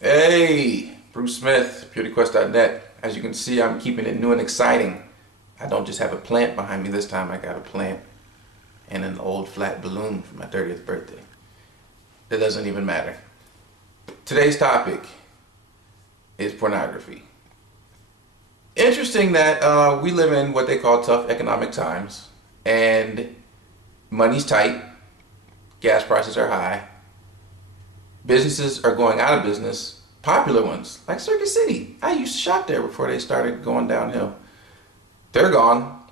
Hey, Bruce Smith, PurityQuest.net. As you can see, I'm keeping it new and exciting. I don't just have a plant behind me this time. I got a plant and an old flat balloon for my 30th birthday. That doesn't even matter. Today's topic is pornography. Interesting that we live in what they call tough economic times, and money's tight, gas prices are high, businesses are going out of business, popular ones like Circuit City. I used to shop there before they started going downhill. They're gone.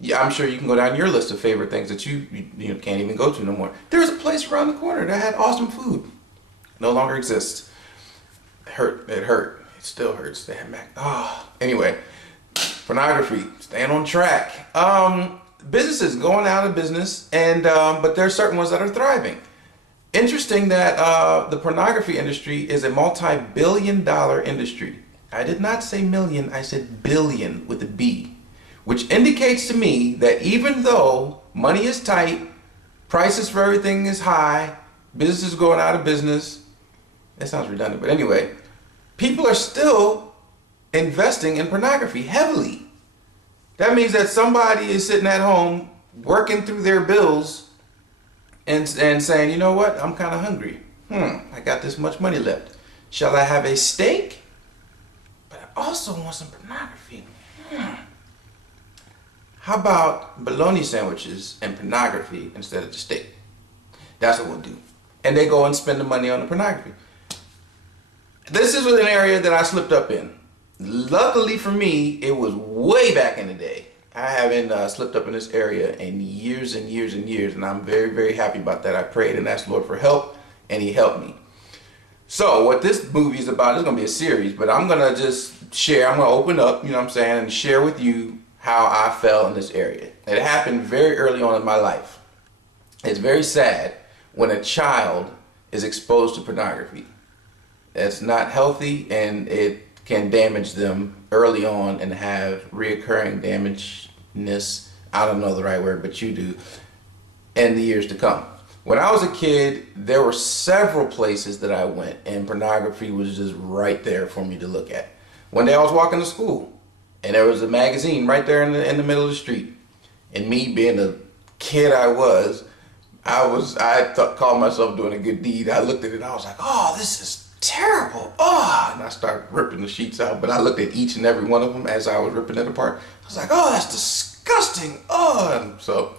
Yeah, I'm sure you can go down your list of favorite things that you can't even go to no more. There's a place around the corner that had awesome food. No longer exists. It hurt. It still hurts. They had Anyway, pornography. Staying on track. Businesses going out of business, and but there are certain ones that are thriving. Interesting that the pornography industry is a multi-billion-dollar industry. I did not say million, I said billion with a B, which indicates to me that even though money is tight, prices for everything is high, businesses going out of business, that sounds redundant, but anyway, people are still investing in pornography heavily. That means that somebody is sitting at home working through their bills and saying, you know what, I'm kind of hungry. I got this much money left. Shall I have a steak? But I also want some pornography. How about bologna sandwiches and pornography instead of the steak? That's what we'll do. And they go and spend the money on the pornography. This is an area that I slipped up in. Luckily for me, it was way back in the day. I haven't slipped up in this area in years and years and years, and I'm very, very happy about that. I prayed and asked the Lord for help, and He helped me. So what this movie is about, it's going to be a series, but I'm going to just share, I'm going to open up, you know what I'm saying, and share with you how I fell in this area. It happened very early on in my life. It's very sad when a child is exposed to pornography. It's not healthy, and it can damage them early on and have reoccurring damageness. I don't know the right word, but you do, in the years to come. When I was a kid, there were several places that I went, and pornography was just right there for me to look at. One day I was walking to school, and there was a magazine right there in the middle of the street. And me being the kid I was, called myself doing a good deed. I looked at it and I was like, oh, this is terrible. And I started ripping the sheets out, but I looked at each and every one of them as I was ripping it apart. I was like, oh, that's disgusting. And so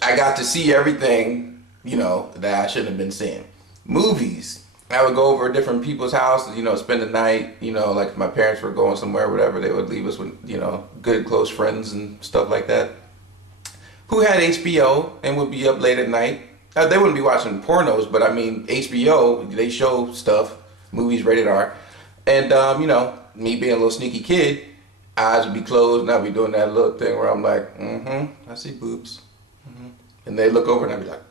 I got to see everything, that I shouldn't have been seeing. Movies. I would go over to different people's houses, spend the night, like if my parents were going somewhere or whatever, they would leave us with, good close friends and stuff like that, who had HBO and would be up late at night. They wouldn't be watching pornos, but I mean, HBO, they show stuff, movies rated R. And, me being a little sneaky kid, eyes would be closed and I'd be doing that little thing where I'm like, I see boobs. And they look over and I'd be like,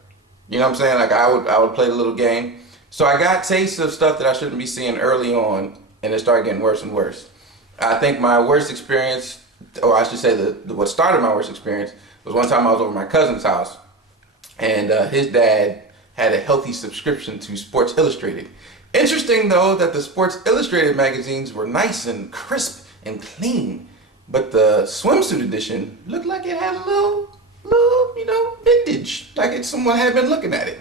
you know what I'm saying? Like I would play the little game. So I got tastes of stuff that I shouldn't be seeing early on, and it started getting worse and worse. I think my worst experience, or I should say what started my worst experience, was one time I was over at my cousin's house. And his dad had a healthy subscription to Sports Illustrated. Interesting though that the Sports Illustrated magazines were nice and crisp and clean, but the swimsuit edition looked like it had a little, vintage, like someone had been looking at it.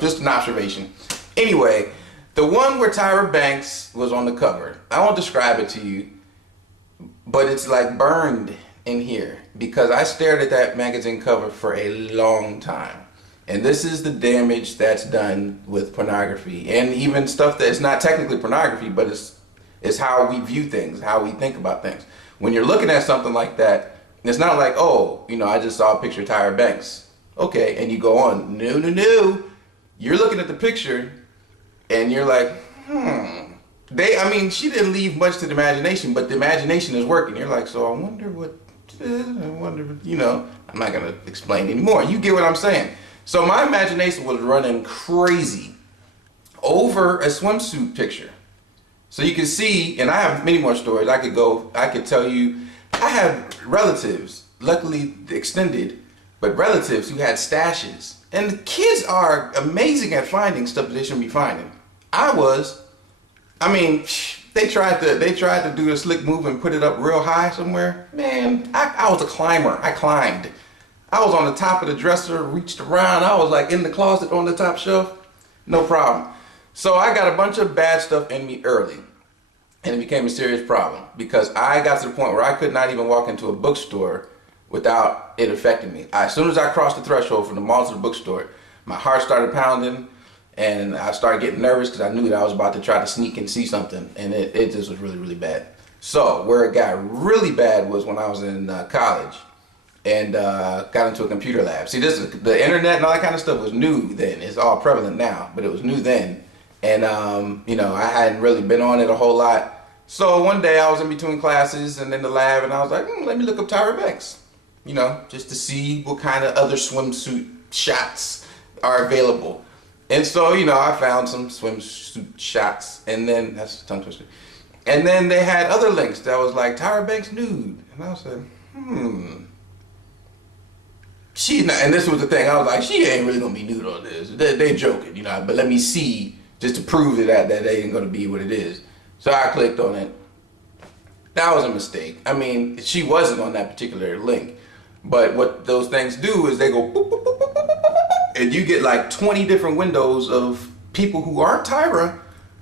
Just an observation. Anyway, the one where Tyra Banks was on the cover, I won't describe it to you, but it's like burned in here because I stared at that magazine cover for a long time. And this is the damage that's done with pornography, and even stuff that is not technically pornography, but it's how we view things, how we think about things. When you're looking at something like that, it's not like, I just saw a picture of Tyra Banks. Okay, and you go on. No. You're looking at the picture, and you're like, she didn't leave much to the imagination, but the imagination is working. You're like, so I wonder, I'm not going to explain anymore. You get what I'm saying. So my imagination was running crazy over a swimsuit picture. So you can see, and I have many more stories. I could tell you, I have relatives, luckily extended, but relatives who had stashes. And the kids are amazing at finding stuff that they shouldn't be finding. I was, I mean, they tried to do a slick move and put it up real high somewhere. Man, I was a climber. I climbed. I was on the top of the dresser, reached around. I was like in the closet on the top shelf. No problem. So I got a bunch of bad stuff in me early. And it became a serious problem because I got to the point where I could not even walk into a bookstore without it affecting me. As soon as I crossed the threshold from the mall to the bookstore, my heart started pounding and I started getting nervous because I knew that I was about to try to sneak and see something, and it just was really, really bad. So where it got really bad was when I was in college and got into a computer lab. See, the internet and all that kind of stuff was new then. It's all prevalent now, but it was new then. And, you know, I hadn't really been on it a whole lot. So one day I was in between classes and in the lab and I was like, let me look up Tyra Banks, you know, just to see what kind of other swimsuit shots are available. And so, you know, I found some swimsuit shots and then, that's a tongue twister. And then they had other links that was like Tyra Banks nude. And I was like, and this was the thing, I was like, she ain't really gonna be nude on this. They joking, you know, but let me see just to prove that they ain't gonna be what it is. So I clicked on it. That was a mistake. I mean, she wasn't on that particular link. But what those things do is they go boop, boop, boop, boop, boop, boop, boop, and you get like 20 different windows of people who aren't Tyra,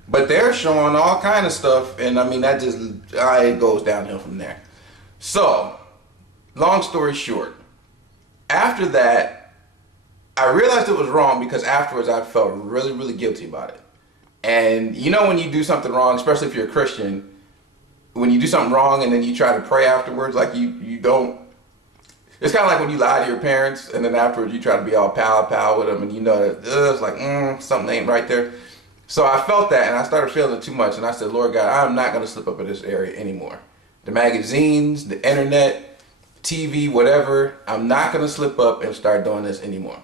but they're showing all kind of stuff. And I mean, that just, it goes downhill from there. So, long story short, after that, I realized it was wrong because afterwards I felt really, really guilty about it. And you know when you do something wrong, especially if you're a Christian, when you do something wrong and then you try to pray afterwards, like you don't, it's kind of like when you lie to your parents and then afterwards you try to be all pal with them and you know that it's like, something ain't right there. So I felt that and I started feeling it too much and I said, Lord God, I'm not going to slip up in this area anymore. The magazines, the internet, TV, whatever, I'm not going to slip up and start doing this anymore.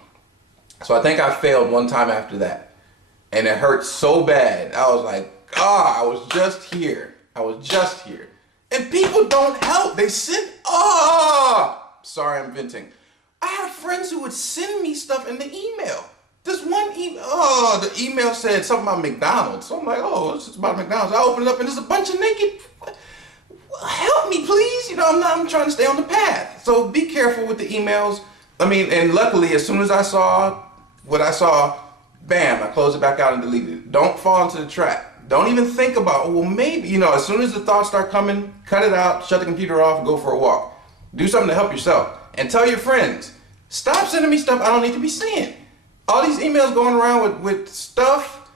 So I think I failed one time after that. And it hurt so bad. I was like, I was just here. And people don't help. They send, sorry, I'm venting. I have friends who would send me stuff in the email. This one email, the email said something about McDonald's. So I'm like, it's about McDonald's. I open it up and there's a bunch of naked, help me please. You know, I'm trying to stay on the path. So be careful with the emails. I mean, and luckily, as soon as I saw what I saw, bam, I closed it back out and deleted it. Don't fall into the trap. Don't even think about, well, maybe, you know, as soon as the thoughts start coming, cut it out, shut the computer off, and go for a walk. Do something to help yourself. And tell your friends, stop sending me stuff I don't need to be seeing. All these emails going around with stuff,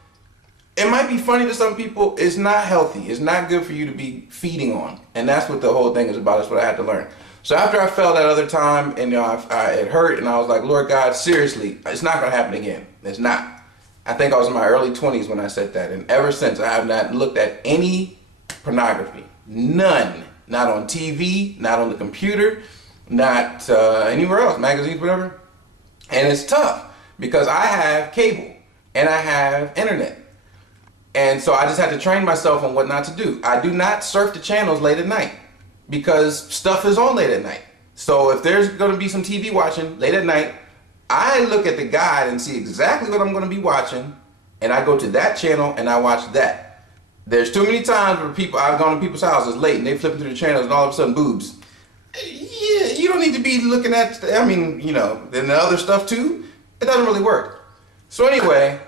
it might be funny to some people, it's not healthy. It's not good for you to be feeding on. And that's what the whole thing is about. That's what I had to learn. So after I fell that other time, and you know, it hurt, and I was like, Lord God, seriously, it's not going to happen again. It's not. I think I was in my early 20s when I said that, and ever since I have not looked at any pornography. None. Not on TV, not on the computer, not anywhere else, magazines, whatever. And it's tough because I have cable and I have internet. And so I just had to train myself on what not to do. I do not surf the channels late at night because stuff is on late at night. So if there's going to be some TV watching late at night, I look at the guide and see exactly what I'm going to be watching, and I go to that channel and I watch that. There's too many times where I've gone to people's houses late and they flipping through the channels and all of a sudden boobs. Yeah, you don't need to be looking at, I mean, you know, and the other stuff too. It doesn't really work. So anyway,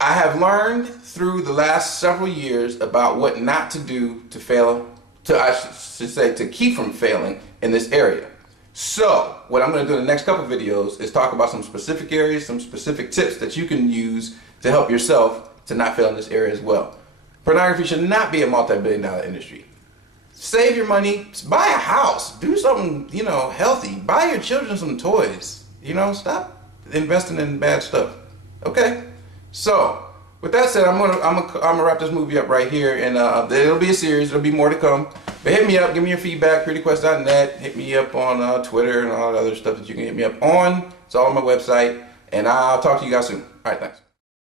I have learned through the last several years about what not to do to fail, I should say, to keep from failing in this area. So, what I'm going to do in the next couple of videos is talk about some specific areas, some specific tips that you can use to help yourself to not fail in this area as well. Pornography should not be a multi-billion-dollar industry. Save your money, buy a house, do something, you know, healthy, buy your children some toys, you know, stop investing in bad stuff. Okay? So, with that said, I'm gonna wrap this movie up right here, and it'll be a series. There'll be more to come. But hit me up, give me your feedback, prettyquest.net. Hit me up on Twitter and all the other stuff that you can hit me up on. It's all on my website, and I'll talk to you guys soon. All right, thanks.